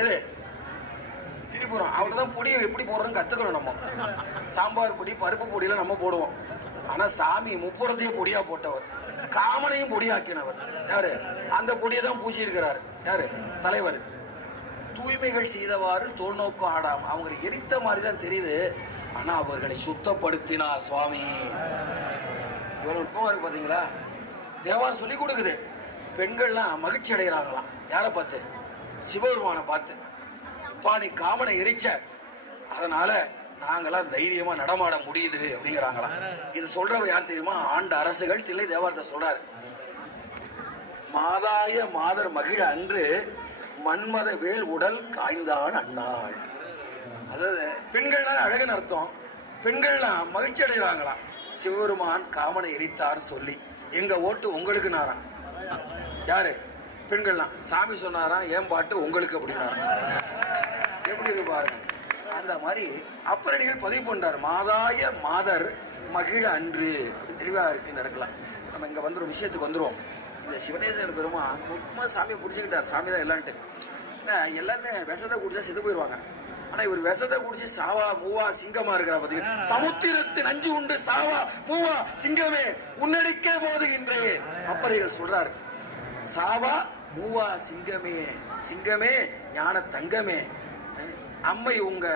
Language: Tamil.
எது திரிபுரம். அவ்வளவுதான். பொடியை எப்படி போடுறோம் கத்துக்கிறோம். நம்ம சாம்பார் பொடி பருப்பு பொடியெல்லாம் நம்ம போடுவோம். ஆனா சாமி முப்புறத்தையும் பொடியா போட்டவர், காமனையும் பொடியாக்கினவர் யாரு? அந்த பொடியை தான் பூசி இருக்கிறாரு யாரு? தலைவர். தூய்மைகள் செய்தவாறு தோல் நோக்கம் ஆடாம அவங்களை எரித்த மாதிரி தான் தெரியுது. ஆனா அவர்களை சுத்தப்படுத்தினார் சுவாமி. இவ்வளவு நுட்பமா இருக்கு பாத்தீங்களா? தேவாரம் சொல்லி கொடுக்குது. பெண்கள்லாம் மகிழ்ச்சி அடைகிறாங்களாம். யாரை பார்த்து? சிவபெருமானை பார்த்து. அப்பா நீ காமனை எரிச்ச, அதனால நாங்களாம் தைரியமா நடமாட முடியுது அப்படிங்கிறாங்களா. இது சொல்றவர் யார் தெரியுமா? ஆண்ட அரசுகள் தில்லை தேவாரத்தை சொல்றாரு. மாதாய மாதர் மகிழ அன்று மன்மத வேல் உடல் காய்ந்தான் அண்ணாள். அதாவது பெண்கள்லாம் அழகுன்னு அர்த்தம். பெண்கள்லாம் மகிழ்ச்சி அடைகிறாங்களாம். சிவபெருமான் காமனை எரித்தார் சொல்லி. எங்க ஓட்டு உங்களுக்கு நாராம். யாரு? பெண்கள்லாம். சாமி சொன்னாராம் ஏன் பாட்டு உங்களுக்கு அப்படின்னாராம். எப்படி இருக்கு பாருங்க. அந்த மாதிரி அப்பரடிகள் பதிவு பண்றாரு. மாதாய மாதர் மகிழ அன்று அப்படி தெளிவாக இருக்கு இந்த இடத்துல. நம்ம இங்க வந்துடும் விஷயத்துக்கு வந்துருவோம். இந்த சிவனேசன் பெருமான் முக்கியமாக சாமியை பிடிச்சிக்கிட்டார். சாமி தான் எல்லான்ட்டு. எல்லாத்தையும் விஷத்தை குடிச்சா செத்து போயிடுவாங்க. ஆனா இவர் விஷத்தை குடிச்சு சாவா மூவா சிங்கமா இருக்கிறா பாத்தீங்கன்னா. சமுத்திரத்தின் நஞ்சு உண்டு சாவா மூவா சிங்கமே உன்னடிக்கே போதுகின்றேன் அப்பரடிகள் சொல்றாரு. சாவா மூவா சிங்கமே, சிங்கமே ஞான தங்கமே, அம்மை உங்க